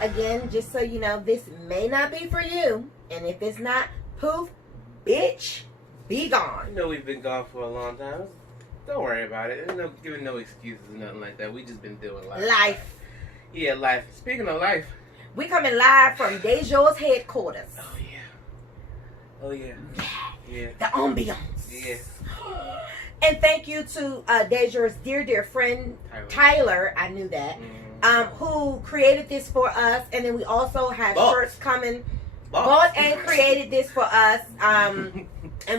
again, just so you know, this may not be for you. And if it's not, poof, bitch, be gone. You know we've been gone for a long time. Don't worry about it. There's no giving no excuses or nothing like that. We just been doing Life. Yeah, life. Speaking of life. We coming live from Dejour's headquarters. Oh, yeah. Oh, yeah. Yeah. The ambiance. Yeah. And thank you to Dejour's dear friend, Tyler. I knew that. Who created this for us. And then we also have shirts coming. Bought and created this for us. And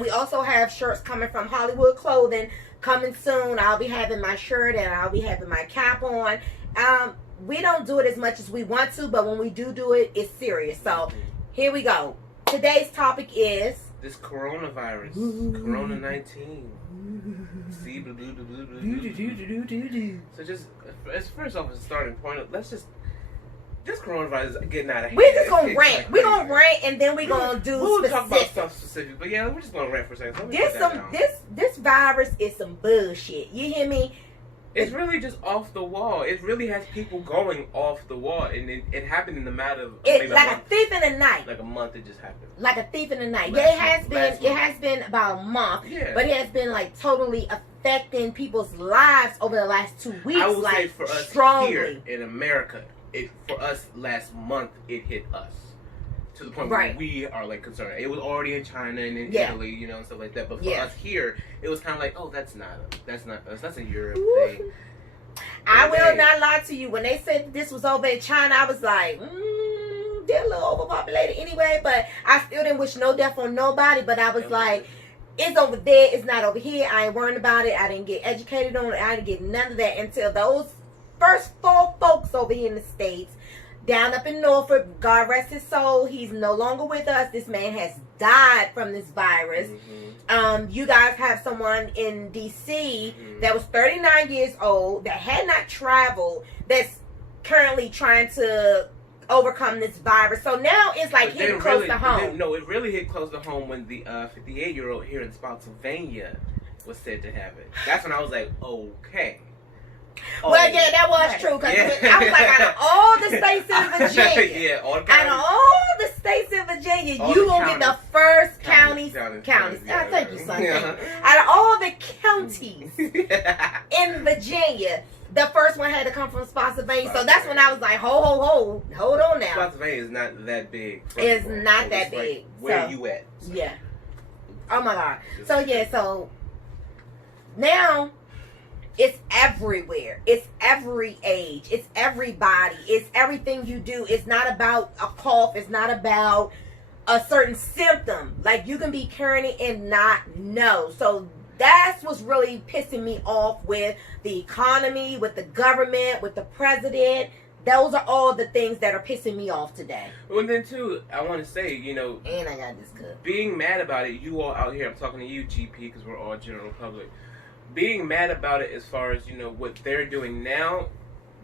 we also have shirts coming from Hollywood Clothing coming soon. I'll be having my shirt and I'll be having my cap on. We don't do it as much as we want to, but when we do it, it's serious. So here we go. Today's topic is this coronavirus, Corona 19. See, blah, blah, blah, blah, blah. So just as first off, as a starting point, let's just this coronavirus is getting out of hand. We're just gonna rant. We're gonna rant, and then we're gonna do. We'll talk about stuff specific, but yeah, we're just gonna rant for a second. So this virus is some bullshit. You hear me? It's really just off the wall. It really has people going off the wall, and it happened in the matter of like a thief in the night. Like a month, it just happened. Like a thief in the night. Yeah, it has been about a month. Yeah. But it has been like totally affecting people's lives over the last 2 weeks. I would like say for us strongly. here in America, for us last month it hit us. To the point where we are like concerned. It was already in China and in Italy, you know, and stuff like that. But for us here, it was kind of like, oh, that's not us. That's a Europe thing. I will not lie to you. When they said this was over in China, I was like, they're a little overpopulated anyway. But I still didn't wish no death on nobody. But I was like, it's over there. It's not over here. I ain't worrying about it. I didn't get educated on it. I didn't get none of that until those first 4 folks over here in the States. Down up in Norfolk, God rest his soul, he's no longer with us. This man has died from this virus. You guys have someone in D.C. that was 39 years old, that had not traveled, that's currently trying to overcome this virus. So now it's like hitting close to home. No, it really hit close to home when the 58-year-old here in Spotsylvania was said to have it. That's when I was like, okay. Well, yeah, that was true. Because I was like, out of all the states in Virginia, out of all the states in Virginia, you gonna get the first counties. Thank you, Sunday. Out of all the counties in Virginia, the first one had to come from Spotsylvania. So that's when I was like, hold on now. Spotsylvania is not that big. It's not that big. Like, where you at? Yeah. Oh my God. So yeah, so now. It's everywhere. It's every age. It's everybody. It's everything you do. It's not about a cough. It's not about a certain symptom. Like, you can be carrying it and not know. So that's what's really pissing me off with the economy, with the government, with the president. Those are all the things that are pissing me off today. Well, then, too, I want to say, you know... And I got this cup. Being mad about it, you all out here, I'm talking to you, GP, because we're all general public. Being mad about it as far as, you know, what they're doing now,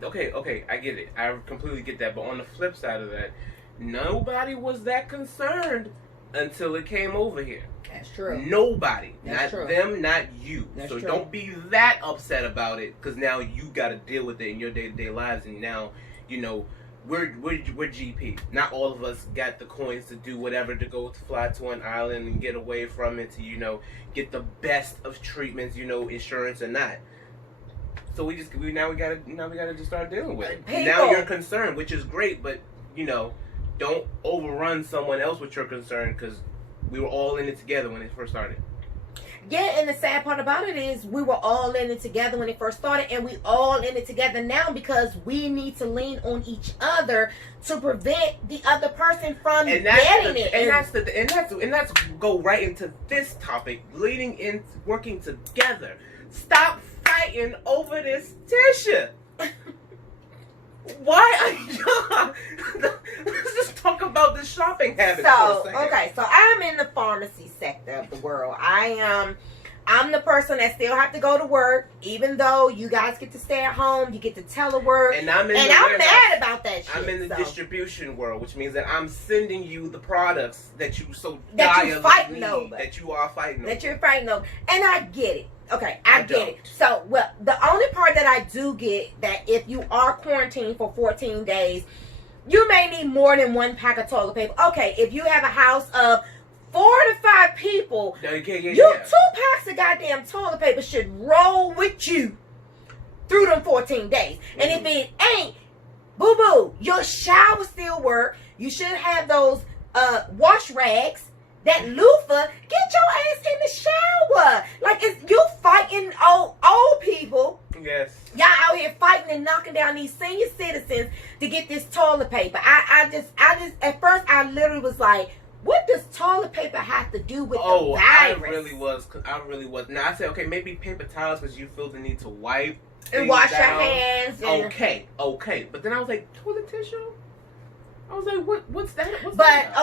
okay, I get it. I completely get that. But on the flip side of that, nobody was that concerned until it came over here. That's true. Nobody. That's not true. Them, not you. That's so true. don't be that upset about it, because now you got to deal with it in your day-to-day lives. And now, you know, we're GP. Not all of us got the coins to do whatever, to go to fly to an island and get away from it, to, you know, get the best of treatments, you know, insurance or not. So we gotta just start dealing with it. People. Now you're concerned, which is great, but, you know, don't overrun someone else with your concern, because we were all in it together when it first started. Yeah, and the sad part about it is we were all in it together when it first started, and we all in it together now because we need to lean on each other to prevent the other person from getting it. And that's go right into this topic, leading in, working together. Stop fighting over this tissue. Why are you? Let's just talk about the shopping habits for a second. Okay, so I'm in the pharmacy sector of the world. I'm the person that still have to go to work, even though you guys get to stay at home. You get to telework, and I'm mad about that shit. I'm in the distribution world, which means that I'm sending you the products that you you are fighting over, that you're fighting over, and I get it. Okay, I get it. So, well, the only part that I do get, that if you are quarantined for 14 days, you may need more than one pack of toilet paper. Okay, if you have a house of 4 to 5 people, you 2 packs of goddamn toilet paper should roll with you through them 14 days. And if it ain't, boo boo, your shower still work. You should have those wash rags. That loofah, get your ass in the shower. Like, you fighting old people. Yes. Y'all out here fighting and knocking down these senior citizens to get this toilet paper. I just, at first I literally was like, what does toilet paper have to do with the virus? I really was. Now I said, okay, maybe paper towels because you feel the need to wipe and wash down. your hands. And Okay. But then I was like, toilet tissue? I was like, what's that?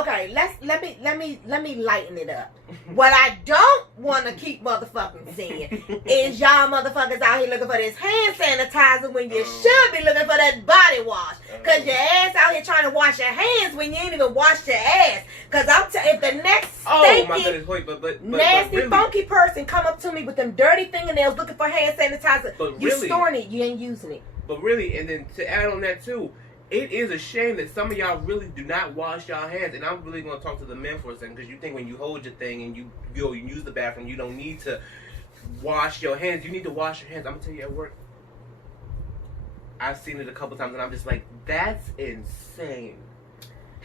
Okay, let me lighten it up. What I don't want to keep motherfucking saying is y'all motherfuckers out here looking for this hand sanitizer when you should be looking for that body wash. Cause your ass out here trying to wash your hands when you ain't even washed your ass. Cause if the next nasty really, funky person come up to me with them dirty fingernails looking for hand sanitizer, you storing it, you ain't using it. But really, and then to add on that too, it is a shame that some of y'all really do not wash y'all hands. And I'm really going to talk to the men for a second, because you think when you hold your thing and you use the bathroom, you don't need to wash your hands. You need to wash your hands. I'm going to tell you, at work, I've seen it a couple times, and I'm just like, that's insane.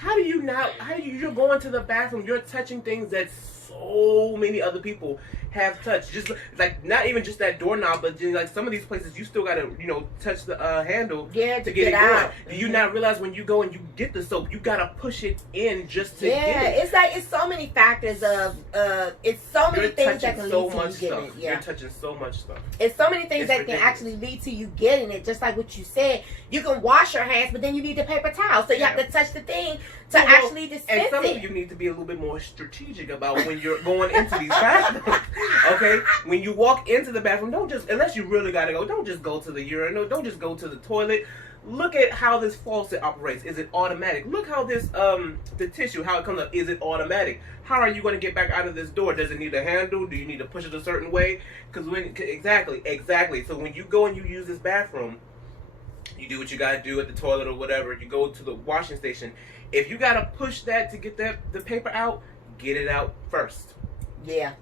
You're going to the bathroom, you're touching things that so many other people have touched. Just like, not even just that doorknob, but just like some of these places, you still gotta, touch the handle to get it going. Out. Do you not realize when you go and you get the soap, you gotta push it in just to get it? It's so many factors of it's so many things that can lead to you getting it. Yeah. You're touching so much stuff. It's so many things that can actually lead to you getting it. Just like what you said, you can wash your hands, but then you need the paper towel, so you have to touch the thing to actually dispense it. And some of you need to be a little bit more strategic about when you're going into these bathrooms. Okay, when you walk into the bathroom, don't just, unless you really gotta go, don't just go to the urinal, don't just go to the toilet. Look at how this faucet operates. Is it automatic? Look how this the tissue, how it comes up. Is it automatic? How are you going to get back out of this door? Does it need a handle? Do you need to push it a certain way? Because exactly. So when you go and you use this bathroom, you do what you gotta do at the toilet or whatever. You go to the washing station. If you gotta push that to get the paper out, get it out first. Yeah.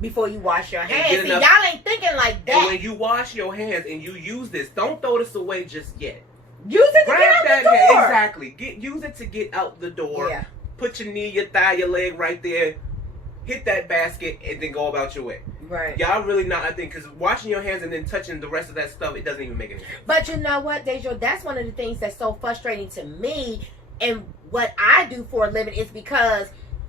Before you wash your hands. See, y'all ain't thinking like that. And when you wash your hands and you use this, don't throw this away just yet. Use it to get out the door. Exactly. Use it to get out the door. Yeah. Put your knee, your thigh, your leg right there. Hit that basket and then go about your way. Right. Y'all really not, I think, because washing your hands and then touching the rest of that stuff, it doesn't even make any sense. But you know what, Deja? That's one of the things that's so frustrating to me, and what I do for a living is because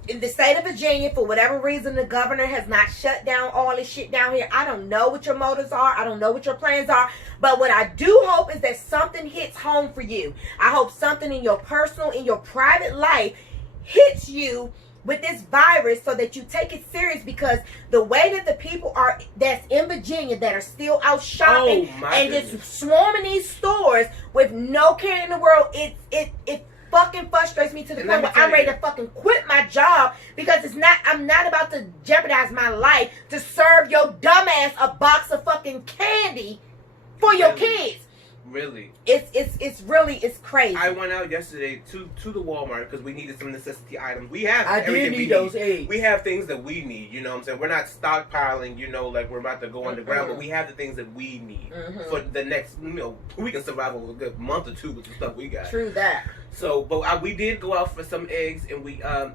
in the state of Virginia, for whatever reason, the governor has not shut down all this shit down here. I don't know what your motives are. I don't know what your plans are. But what I do hope is that something hits home for you. I hope something in your personal, in your private life hits you with this virus so that you take it serious, because the way that the people are that's in Virginia that are still out shopping and just swarming these stores with no care in the world, it fucking frustrates me to the point where I'm ready to fucking quit my job, because I'm not about to jeopardize my life to serve your dumbass a box of fucking candy for your kids. Really? It's crazy. I went out yesterday to the Walmart because we needed some necessity items. We have everything we need. Those eggs. We have things that we need, you know what I'm saying? We're not stockpiling, like we're about to go underground, but we have the things that we need for the next, we can survive over a good month or two with the stuff we got. True that. So, but we did go out for some eggs, and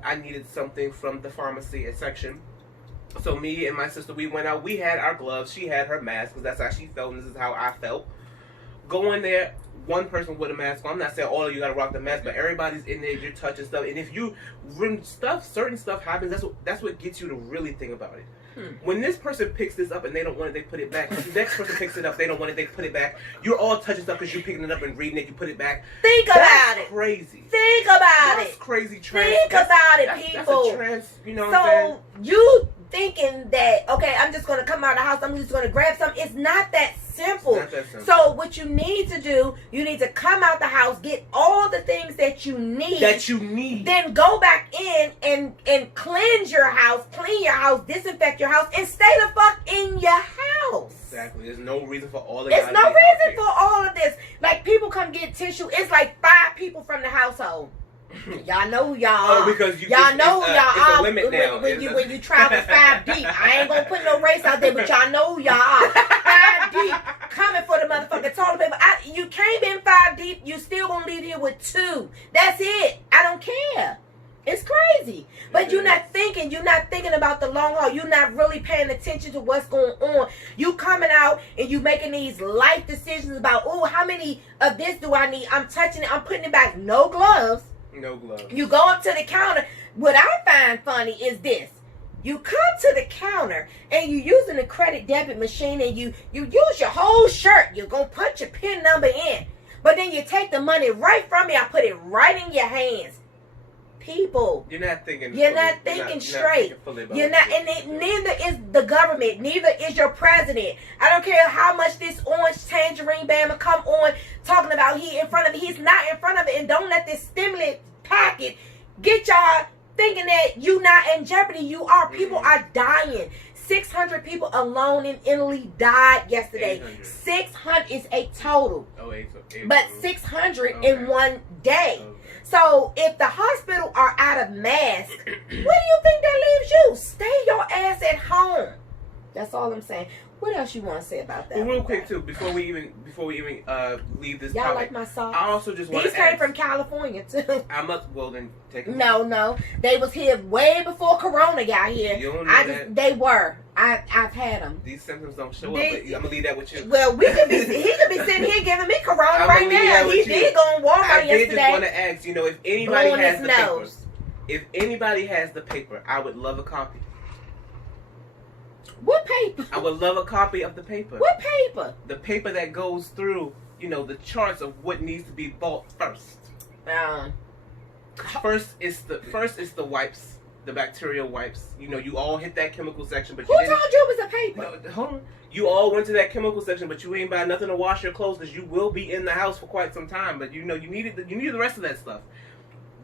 I needed something from the pharmacy section. So me and my sister, we went out. We had our gloves. She had her mask, because that's how she felt, and this is how I felt. Go in there, one person with a mask on. I'm not saying all of you gotta rock the mask, but everybody's in there. You're touching stuff, and when certain stuff happens, that's what gets you to really think about it. When this person picks this up and they don't want it, they put it back. The next person picks it up, they don't want it, they put it back. You're all touching stuff because you're picking it up and reading it. You put it back. Think about it. That's crazy. Think about it. That's crazy. Think about it, people. That's a trans. You know what I'm saying? thinking that, okay, I'm just going to come out of the house, I'm just going to grab something. It's not that simple. It's not that simple. So what you need to do, you need to come out the house, get all the things that you need. Then go back in and cleanse your house, clean your house, disinfect your house, and stay the fuck in your house. Exactly. There's no reason for all of There's no reason for all of this. Like, people come get tissue. It's like 5 people from the household. Y'all know who y'all are. Because y'all know who y'all are. It's a limit now. When you travel 5 deep, I ain't gonna put no race out there, but y'all know who y'all are. 5 deep, coming for the motherfucking toilet paper. You came in 5 deep, you still gonna leave here with 2. That's it. I don't care. It's crazy. But you're not thinking about the long haul. You're not really paying attention to what's going on. You coming out and you making these life decisions about, oh, how many of this do I need? I'm touching it, I'm putting it back. No gloves. No gloves. You go up to the counter. What I find funny is this. You come to the counter and you're using the credit debit machine and you use your whole shirt. You're going to put your PIN number in. But then you take the money right from me. I put it right in your hands. People, you're not thinking straight. You're not, and neither is the government, neither is your president. I don't care how much this orange tangerine bama come on talking about he in front of it. He's not in front of it. And don't let this stimulus packet get y'all thinking that you not in jeopardy. You are. People are dying. 600 people alone in Italy died yesterday. 600 is a total. But 600 in one day. So if the hospital are out of masks, where do you think that leaves you? Stay your ass at home. That's all I'm saying. What else you want to say about that? Well, real quick too, before we even leave this y'all topic, like my socks? I also just want to These came from California too. I must then take them. No, they was here way before Corona got here. You don't know that? They were. I've had them. These symptoms don't show up. But I'm gonna leave that with you. Well, he could be sitting here giving me Corona right now. He did go on Walmart yesterday. I did just want to ask, if anybody has the paper, if anybody has the paper, I would love a copy. What paper? I would love a copy of the paper. What paper? The paper that goes through, the charts of what needs to be bought first. First is the wipes, the bacterial wipes. You all hit that chemical section, but who told you it was a paper? No, hold on. You all went to that chemical section, but you ain't buy nothing to wash your clothes because you will be in the house for quite some time. But you needed the rest of that stuff.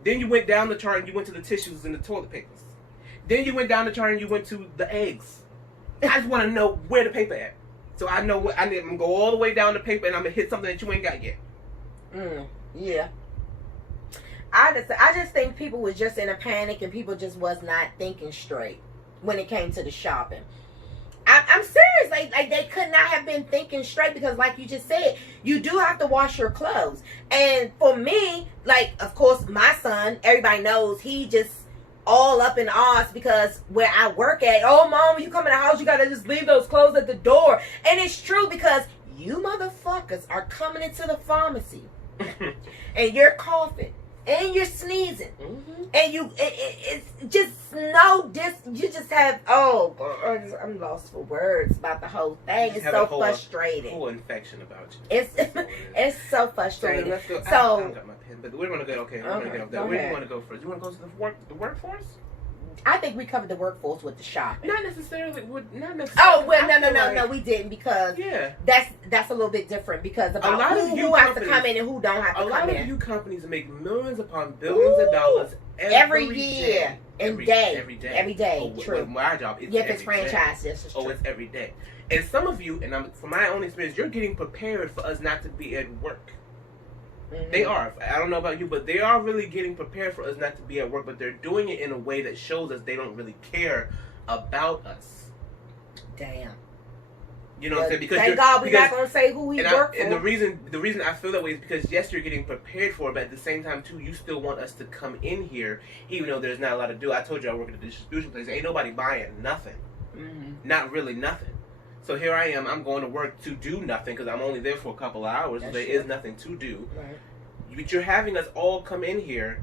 Then you went down the chart and you went to the tissues and the toilet papers. Then you went down the chart and you went to the eggs. I just want to know where the paper at, so I know what I need. I'm gonna go all the way down the paper, and I'm gonna hit something that you ain't got yet. Yeah. I just think people was just in a panic, and people just was not thinking straight when it came to the shopping. I'm serious. Like they could not have been thinking straight because, like you just said, you do have to wash your clothes. And for me, of course, my son, everybody knows he just all up in arms because where I work at, oh mom, when you come in the house, you gotta just leave those clothes at the door. And it's true because you motherfuckers are coming into the pharmacy and you're coughing and you're sneezing and it's just you just have I'm lost for words about the whole thing. It's so frustrating. Whole infection about you. It's so frustrating. Let's go. So I don't got my pen, but we're gonna go. Okay, we're gonna get off that. Where do you want to go first? You want to go to the workforce? I think we covered the workforce with the shopping. Not necessarily. Oh well, no, we didn't because that's a little bit different because about who has to come in and who don't have to come in. A lot of you companies make millions upon billions of dollars every year. Every day. True. My job is if it's franchise, this is true. It's every day. And some of you, and from my own experience, you're getting prepared for us not to be at work. They are. I don't know about you, but they are really getting prepared for us not to be at work, but they're doing it in a way that shows us they don't really care about us. Damn. You know what I'm saying? Because thank God we're not going to say who we work for. And the reason I feel that way is because, yes, you're getting prepared for it, but at the same time, too, you still want us to come in here, even though there's not a lot to do. I told you I work at a distribution place. Ain't nobody buying nothing. Not really nothing. So here I am. I'm going to work to do nothing because I'm only there for a couple of hours. So there is nothing to do. Right. But you're having us all come in here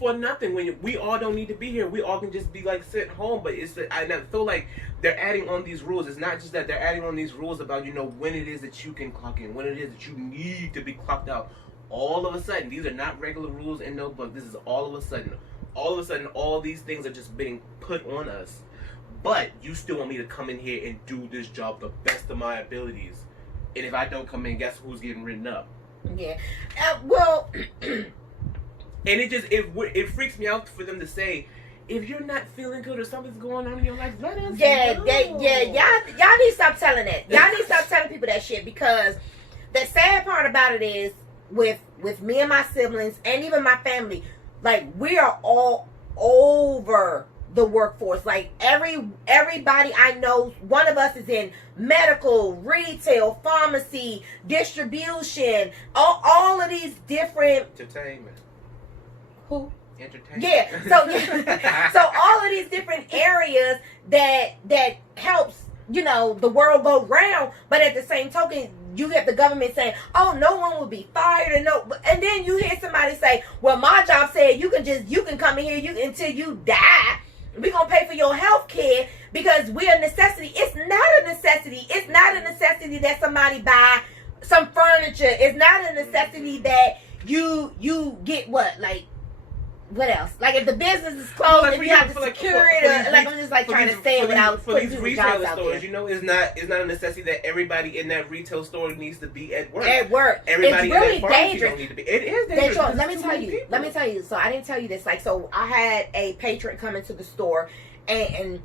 for nothing when we all don't need to be here. We all can just be sit home. But I feel like they're adding on these rules. It's not just that they're adding on these rules about when it is that you can clock in, when it is that you need to be clocked out. All of a sudden, these are not regular rules in no book. This is all of a sudden. all of a sudden, all these things are just being put on us. But you still want me to come in here and do this job the best of my abilities. And if I don't come in, guess who's getting written up? Yeah. Well. And it freaks me out for them to say, if you're not feeling good or something's going on in your life, let us know. Y'all need to stop telling that. Y'all need to stop telling people that shit, because the sad part about it is with me and my siblings and even my family, like, we are all over the workforce. Like, everybody I know, one of us is in medical, retail, pharmacy, distribution, all of these different Entertainment. Who? Entertainment. Yeah. So all of these different areas that helps, you know, the world go round, but at the same token, you have the government saying, "Oh, no one will be fired," and then you hear somebody say, "Well, my job said you can come in here until you die. We're gonna pay for your health care because we're a necessity." It's not a necessity. It's not a necessity that somebody buy some furniture. It's not a necessity that you get what else? Like, if the business is closed, if you have to secure it, I'm just like trying to say it without putting these people's retail jobs out stores, there. you know, it's not a necessity that everybody in that retail store needs to be at work. At work, Everybody it's really in that pharmacy dangerous. don't need to be. It is dangerous. Let me tell you. So I didn't tell you this. Like, so I had a patron come into the store, and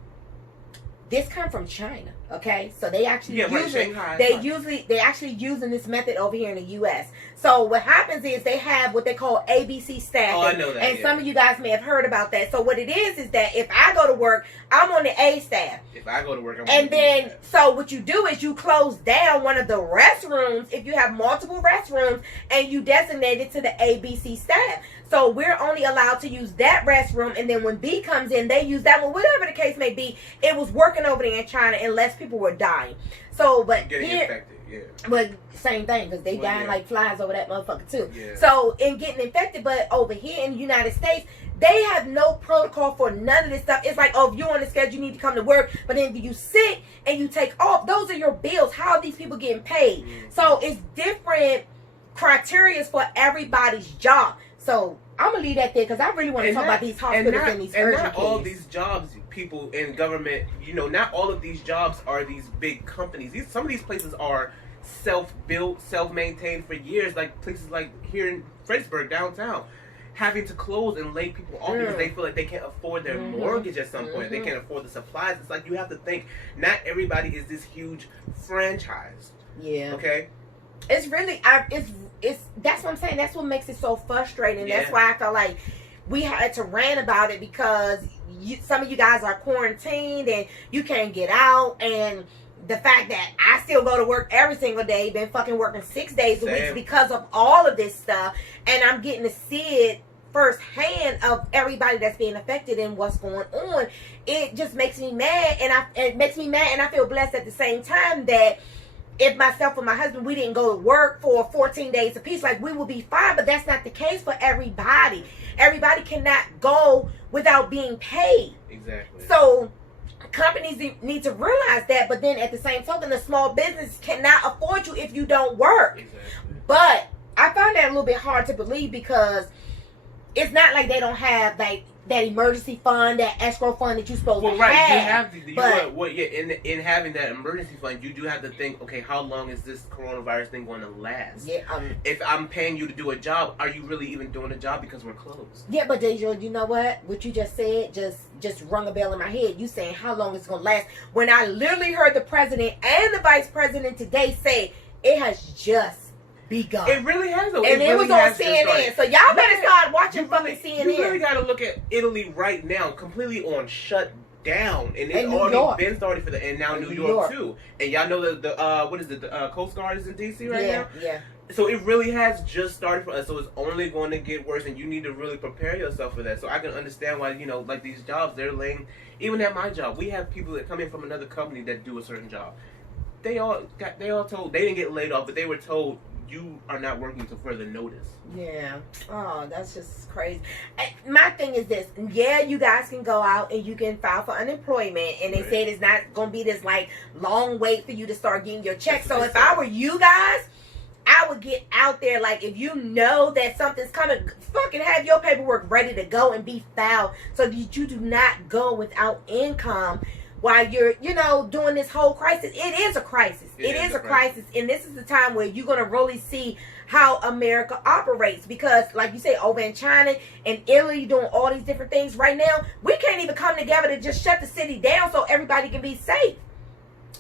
this come from China. Okay, so they actually they actually using this method over here in the U.S. So what happens is they have what they call ABC staff. Oh, I know that. And some of you guys may have heard about that. So what it is that if I go to work, I'm on the A staff. If I go to work, I'm and on the then B staff. so what you do is you close down one of the restrooms if you have multiple restrooms, and you designate it to the ABC staff. So we're only allowed to use that restroom, and then when B comes in, they use that one. Whatever the case may be, it was working over there in China, and less people were dying. So, but Getting here, infected, yeah. but same thing, because they dying like flies over that motherfucker too. Yeah. So, in getting infected, but over here in the United States, they have no protocol for none of this stuff. It's like, oh, if you're on the schedule, you need to come to work. But then if you sit and you take off, those are your bills. How are these people getting paid? Mm-hmm. So, it's different criteria for everybody's job. So, I'm going to leave that there, because I really want to talk about these hospitals and these urgent not all cares. these jobs, people in government, you know, not all of these jobs are these big companies. Some of these places are self-built, self-maintained for years, like places like here in Fredericksburg, downtown, having to close and lay people off because they feel like they can't afford their mortgage at some point. They can't afford the supplies. It's like, you have to think, not everybody is this huge franchise. Yeah. Okay? It's really, it's that's what I'm saying. That's what makes it so frustrating. Yeah. That's why I felt like we had to rant about it, because some of you guys are quarantined and you can't get out, and the fact that I still go to work every single day, been fucking working 6 days a week because of all of this stuff, and I'm getting to see it firsthand of everybody that's being affected and what's going on. It just makes me mad, and I feel blessed at the same time that if myself and my husband, we didn't go to work for 14 days apiece, like, we will be fine. But that's not the case for everybody. Everybody cannot go without being paid. Exactly. So companies need to realize that. But then at the same token, the small business cannot afford you if you don't work. Exactly. But I find that a little bit hard to believe, because it's not like they don't have like that emergency fund, that escrow fund that you're supposed to have. In having that emergency fund, you do have to think, okay, how long is this coronavirus thing going to last? Yeah. If I'm paying you to do a job, are you really even doing a job because we're closed? Yeah, but Deja, you know what you just said just rung a bell in my head. You saying how long it's going to last, when I literally heard the president and the vice president today say it has just begun. It really has, though. And it was on CNN. So y'all better start watching fucking CNN. You really got to look at Italy right now, completely on shut down, and it's New already York. been started for and now New York too. And y'all know that the Coast Guard is in DC right now. Yeah. So it really has just started for us. So it's only going to get worse, and you need to really prepare yourself for that. So I can understand why, you know, like these jobs, they're laying. Even at my job, we have people that come in from another company that do a certain job. They all told, they didn't get laid off, but they were told, you are not working until further notice. Yeah. Oh, that's just crazy. My thing is this. Yeah, you guys can go out and you can file for unemployment, and they said it's not going to be this like long wait for you to start getting your check. So if I were you guys, I would get out there. Like, if you know that something's coming, fucking have your paperwork ready to go and be filed so that you do not go without income while you're, doing this whole crisis. It is a crisis. It is a crisis. And this is the time where you're going to really see how America operates. Because, like you say, over in China and Italy doing all these different things right now, we can't even come together to just shut the city down so everybody can be safe.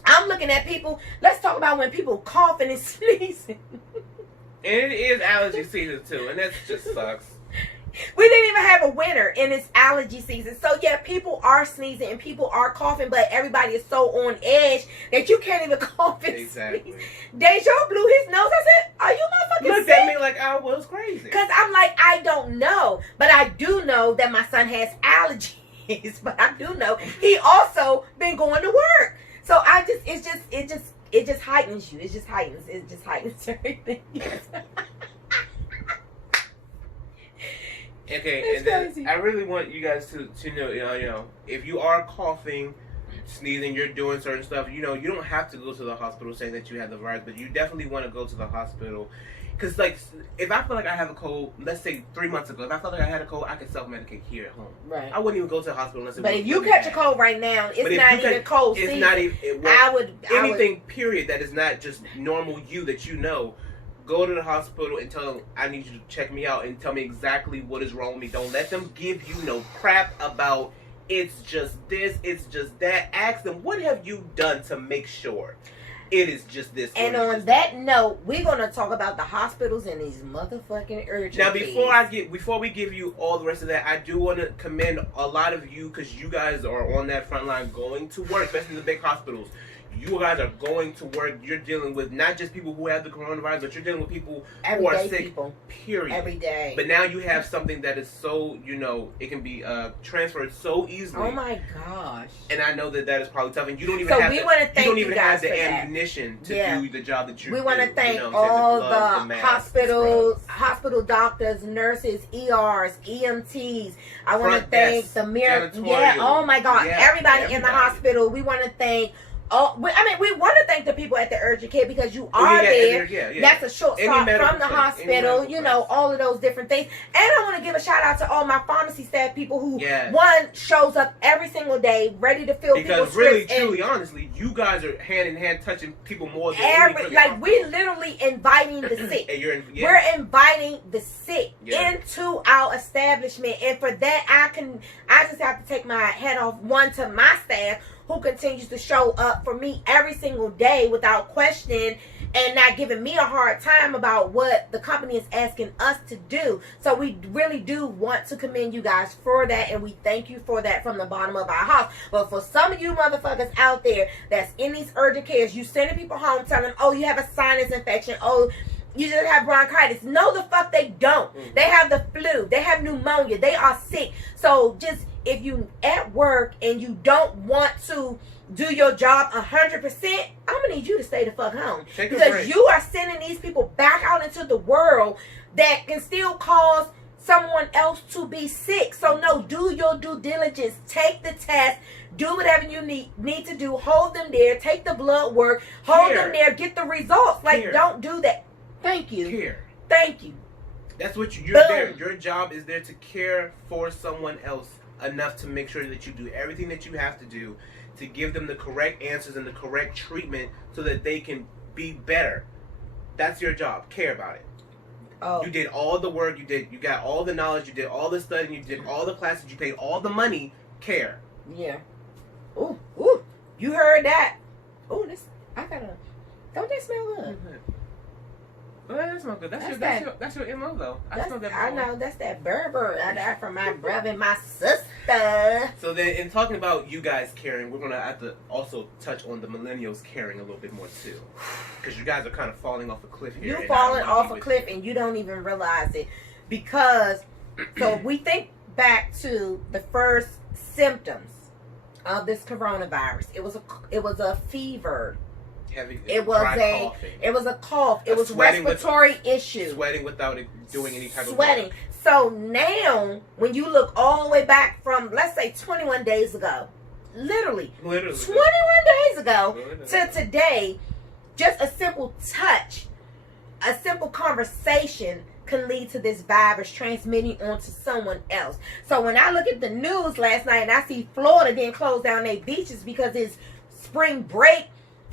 I'm looking at people. Let's talk about when people coughing and sneezing. And it is allergy season too, and that just sucks. We didn't even have a winter, and it's allergy season. So yeah, people are sneezing and people are coughing, but everybody is so on edge that you can't even cough and Exactly. sneeze. Deja blew his nose. I said, "Are you motherfucking Looked sick?" at me like I was crazy. Because I'm like, I don't know, but I do know that my son has allergies. But I do know he also been going to work. So it just heightens you. It just heightens everything. Okay, It's and then crazy. I really want you guys to know, if you are coughing, sneezing, you're doing certain stuff, you don't have to go to the hospital saying that you have the virus, but you definitely want to go to the hospital. Because, like, if I feel like I have a cold, let's say 3 months ago, if I felt like I had a cold, I could self-medicate here at home. Right. I wouldn't even go to the hospital unless it But was if you really catch a bad. cold right now, But it's if not you even catch- cold It's season. not even... I would anything, period, that is not just normal you that you know, go to the hospital and tell them, I need you to check me out and tell me exactly what is wrong with me. Don't let them give you no crap about it's just this, it's just that. Ask them, what have you done to make sure it is just this? And or it's on just that note, we're gonna talk about the hospitals and these motherfucking urgent Now, cares. before we give you all the rest of that, I do want to commend a lot of you because you guys are on that front line going to work, especially the big hospitals. You guys are going to work. You're dealing with not just people who have the coronavirus, but you're dealing with people who are Everyday sick. people. Period. Every day. But now you have something that is so, it can be transferred so easily. Oh my gosh. And I know that is probably tough. And you don't even So have we the, wanna you thank don't you even guys have the for that. ammunition to Yeah. do the job that you We do. want to thank you know what I'm all saying? gloves, the masks, hospitals, scrubs. hospital doctors, nurses, ERs, EMTs. I want to Front thank desk, the mirror. janitorial. Yeah, oh my God. Yeah, everybody in the everybody. hospital. We want to thank. We want to thank the people at the urgent care because you are there. Yeah. That's a short Any stop medical from the place, any hospital, medical place. all of those different things. And I want to give a shout out to all my pharmacy staff people who, Yes. one, shows up every single day, ready to fill Because people's really, scripts. And truly, honestly, you guys are hand in hand touching people more than any we're literally inviting the sick. And you're yeah. We're inviting the sick Yeah. into our establishment. And for that, I just have to take my hat off, one, to my staff who continues to show up for me every single day without question and not giving me a hard time about what the company is asking us to do. So we really do want to commend you guys for that, and we thank you for that from the bottom of our heart. But for some of you motherfuckers out there that's in these urgent cares, you sending people home telling them, oh, you have a sinus infection, oh, you just have bronchitis. No, the fuck they don't. Mm. They have the flu. They have pneumonia. They are sick. So just, if you at work and you don't want to do your job 100%, I'm gonna need you to stay the fuck home. Take a Because break. you are sending these people back out into the world that can still cause someone else to be sick. So no, do your due diligence. Take the test. Do whatever you need to do. Hold them there. Take the blood work. Hold Care. them there. Get the results. Like, Care. don't do that. Thank you. Care. Thank you. That's what you're Boom. there. Your job is there to care for someone else enough to make sure that you do everything that you have to do to give them the correct answers and the correct treatment so that they can be better. That's your job. Care about it. Oh, You did all the work. You got all the knowledge. You did all the studying. You did all the classes. You paid all the money. Care. yeah. Ooh, ooh. You heard that? Ooh, this. I gotta. Don't they smell good? Well, that smells good. That's your MO though. I smell that. I before. know that's that Berber I got from my brother and my sister. So then, in talking about you guys caring, we're gonna have to also touch on the millennials caring a little bit more too, because you guys are kind of falling off a cliff here. You and I falling wanna off be a with cliff and you don't even realize it, because so we think back to the first symptoms of this coronavirus. It was a fever. Heavy, It was dry a coughing. it was a cough. It was Sweating with- respiratory issue. Sweating without it doing any type of Sweating. work. So now, when you look all the way back from, let's say, 21 days ago, literally 21 days ago to today, just a simple touch a simple conversation can lead to this virus transmitting onto someone else. So when I look at the news last night and I see Florida didn't close down their beaches because it's spring break,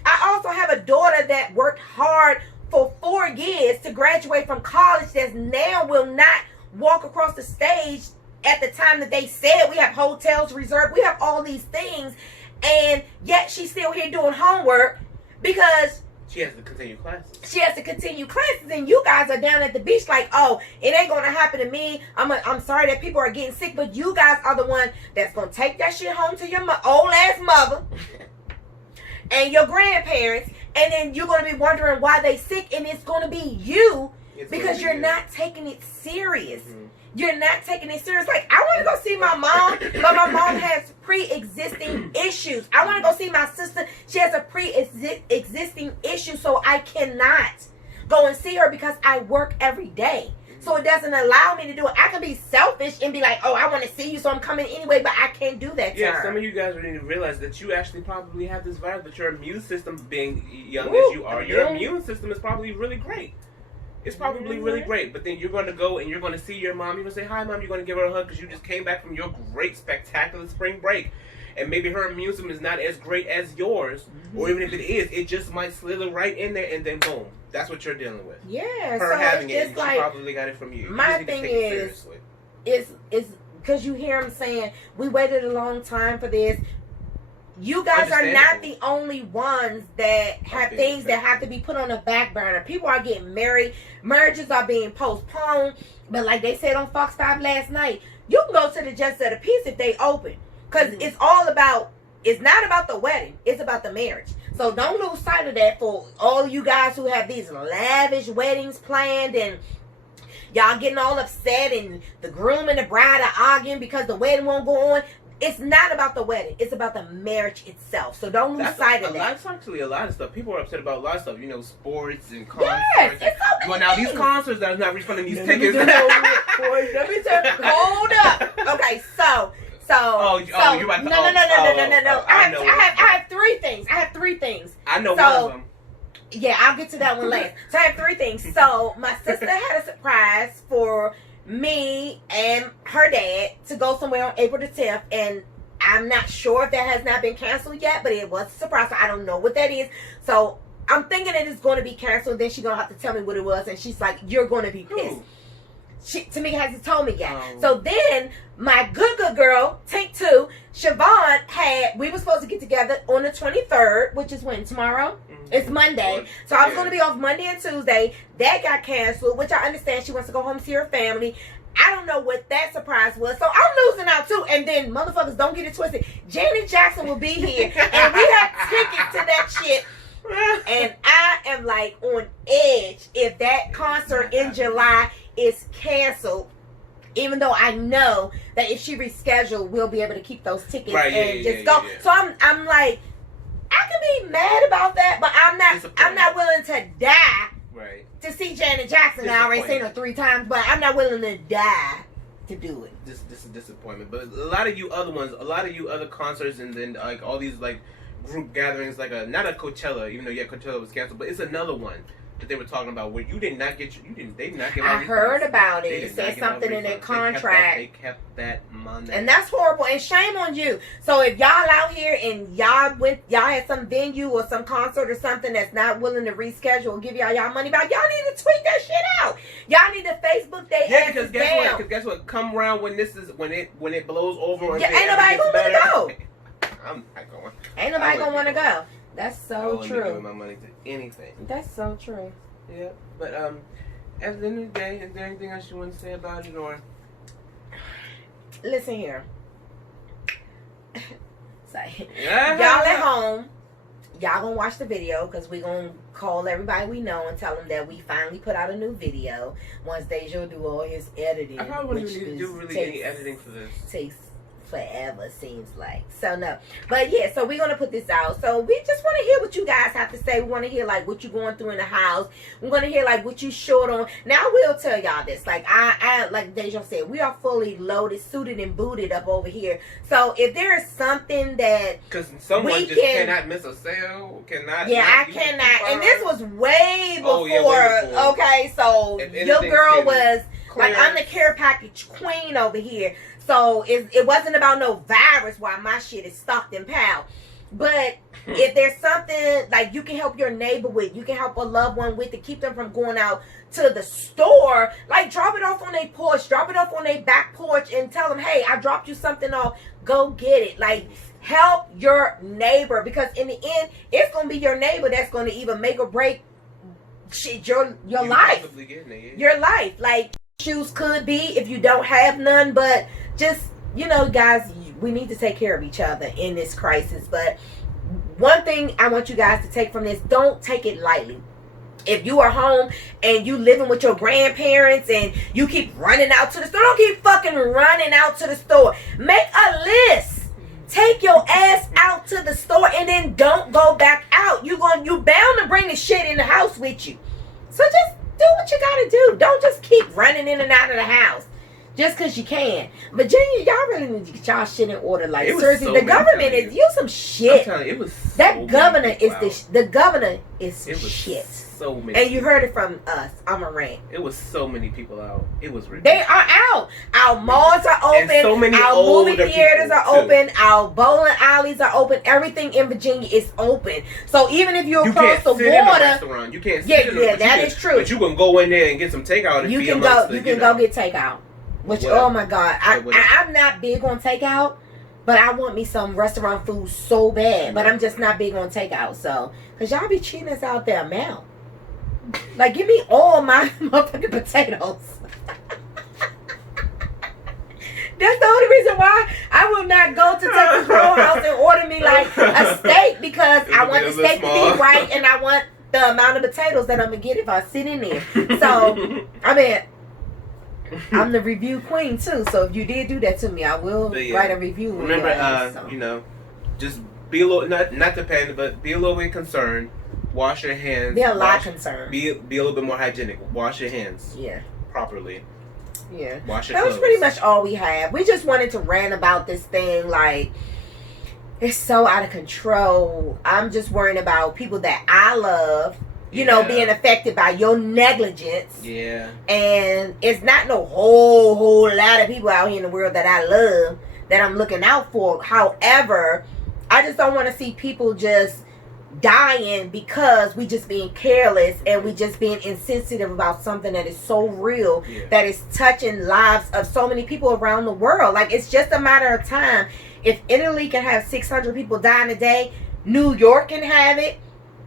I also have a daughter that worked hard for 4 years to graduate from college that now will not walk across the stage at the time that they said. We have hotels reserved. We have all these things. And yet she's still here doing homework because she has to continue classes. She has to continue classes, and you guys are down at the beach like, oh, it ain't gonna happen to me. I'm sorry that people are getting sick, but you guys are the one that's gonna take that shit home to your old ass mother and your grandparents, and then you're gonna be wondering why they sick, and it's gonna be you because you're not taking it serious. Mm-hmm. You're not taking it serious. Like, I want to go see my mom, but my mom has pre-existing issues. I want to go see my sister. She has a pre-existing issue, so I cannot go and see her because I work every day. So it doesn't allow me to do it. I can be selfish and be like, oh, I want to see you, so I'm coming anyway, but I can't do that to her. Some of you guys need to realize that you actually probably have this virus, but your immune system, being young as you are, your immune system is probably really great. It's probably really great, but then you're going to go and you're going to see your mom. You're going to say, hi, Mom. You're going to give her a hug because you just came back from your great, spectacular spring break. And maybe her immune system is not as great as yours, or even if it is, it just might slither right in there, and then boom. That's what you're dealing with. Yeah. Her so having it's it, like, she probably got it from you. My thing is because you hear them saying, we waited a long time for this. You guys are not the only ones that have things that have to be put on the back burner. People are getting married. Marriages are being postponed. But like they said on Fox 5 last night, you can go to the Justice of the Peace if they open. Because it's all about, it's not about the wedding. It's about the marriage. So don't lose sight of that for all you guys who have these lavish weddings planned and y'all getting all upset and the groom and the bride are arguing because the wedding won't go on. It's not about the wedding. It's about the marriage itself. So don't lose sight of that. That's actually a lot of stuff. People are upset about a lot of stuff. You know, sports and concerts. Yes, it's so many well, now these concerts that are not refunding these tickets. Hold up. Okay, so. You about to, no. I have 3 things. I know one of them. Yeah, I'll get to that one last. So I have 3 things. So my sister had a surprise for me and her dad to go somewhere on April the 10th, and I'm not sure if that has not been canceled yet, but it was a surprise, so I don't know what that is. So I'm thinking it is going to be canceled. Then she's going to have to tell me what it was, and she's like, you're going to be pissed. She hasn't told me yet. So then my good girl, take 2, Siobhan we were supposed to get together on the 23rd, which is when? Tomorrow? It's Monday. So I was going to be off Monday and Tuesday. That got canceled, which I understand. She wants to go home to see her family. I don't know what that surprise was. So I'm losing out too. And then motherfuckers, don't get it twisted. Janet Jackson will be here. And we have tickets to that shit. And I am like on edge if that concert in July is canceled. Even though I know that if she rescheduled, we'll be able to keep those tickets and just go. Yeah. So I'm like, I can be mad about that, but I'm not willing to die to see Janet Jackson. I already seen her 3 times, but I'm not willing to die to do it. This is a disappointment. But a lot of you other concerts and then like all these like group gatherings, like not a Coachella, even though Coachella was canceled, but it's another one that they were talking about where they did not get. I heard about it. It said something in their contract. They kept that money, and that's horrible. And shame on you. So if y'all out here and y'all had some venue or some concert or something that's not willing to reschedule or give y'all money back, y'all need to tweet that shit out. Y'all need to Facebook their asses down. Because guess what? Come around when it blows over. Ain't nobody gonna want to go. I'm not going. Ain't nobody gonna want to go. That's so true. Giving my money to anything. That's so true. Yeah, but at the end of the day, is there anything else you want to say about it, or? Listen here. Y'all at home, y'all gonna watch the video because we gonna call everybody we know and tell them that we finally put out a new video. Once Deja do all his editing. I probably wouldn't even do any editing for this. Takes forever, seems like. So no, but yeah, so we're gonna put this out. So we just want to hear what you guys have to say. We want to hear like what you going through in the house. We're gonna hear like what you short on. Now I will tell y'all this, like I like Deja said, we are fully loaded, suited and booted up over here. So if there is something that because someone just cannot miss a sale, cannot. Yeah, I cannot. And this was way before. Oh, yeah, way before. Okay, so your girl was clear. like, I'm the care package queen over here. So it wasn't about no virus why my shit is stocked and piled. But if there's something like you can help your neighbor with, you can help a loved one with to keep them from going out to the store, like drop it off on their porch, drop it off on their back porch and tell them, hey, I dropped you something off, go get it. Like, help your neighbor, because in the end, it's going to be your neighbor that's going to either make or break shit, your life. Your life. Like, issues could be if you don't have none, but just, you know, guys, we need to take care of each other in this crisis. But one thing I want you guys to take from this, don't take it lightly. If you are home and you living with your grandparents and you keep running out to the store, don't keep fucking running out to the store. Make a list. Take your ass out to the store and then don't go back out. You bound to bring the shit in the house with you. So just do what you gotta do. Don't just keep running in and out of the house just because you can. Virginia, y'all really need to get y'all shit in order. Like, seriously, so the government is you some shit. I'm telling you, it was that governor is the governor is shit. So many. And you heard it from us. I'm a rant. It was so many people out. It was ridiculous. They are out. Our malls are open. And so many our movie theaters are too. open. Our bowling alleys are open. Everything in Virginia is open. So even if you're across the water, in a restaurant. You can't sit in a restaurant. That is true. But you can go in there and get some takeout. And you can go. You can go get takeout. Which, oh my God, I'm not big on takeout, but I want me some restaurant food so bad. But I'm just not big on takeout. So, cause y'all be cheating us out there, amount. Like, give me all my motherfucking potatoes. That's the only reason why I will not go to Texas Roadhouse and order me like a steak, because I want the steak to be right and I want the amount of potatoes that I'm gonna get if I sit in there. So, I mean, I'm the review queen too. So if you did do that to me, I will write a review. Remember, you know, just be a little not to panic, but be a little bit concerned. Wash your hands. Be a lot concerned. Be a little bit more hygienic. Wash your hands. Yeah. Properly. Yeah. Wash your That clothes. was pretty much all we have. We just wanted to rant about this thing. Like, it's so out of control. I'm just worrying about people that I love, you know, being affected by your negligence. Yeah. And it's not no whole lot of people out here in the world that I love that I'm looking out for. However, I just don't want to see people just dying because we just being careless and we just being insensitive about something that is so real, that is touching lives of so many people around the world. Like, it's just a matter of time. If Italy can have 600 people dying a day, New York can have it,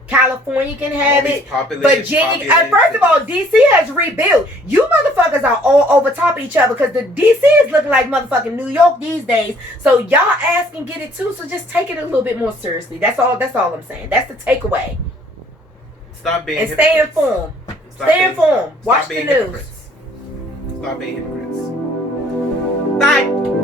California can have it, Virginia. First of all, DC has rebuilt. You motherfuckers are all over top of each other because the DC is looking like motherfucking New York these days. So y'all ass can get it too. So just take it a little bit more seriously. That's all I'm saying. That's the takeaway. Stop being and stay informed. Stay informed. Watch the news. Stop being hypocrites. Bye.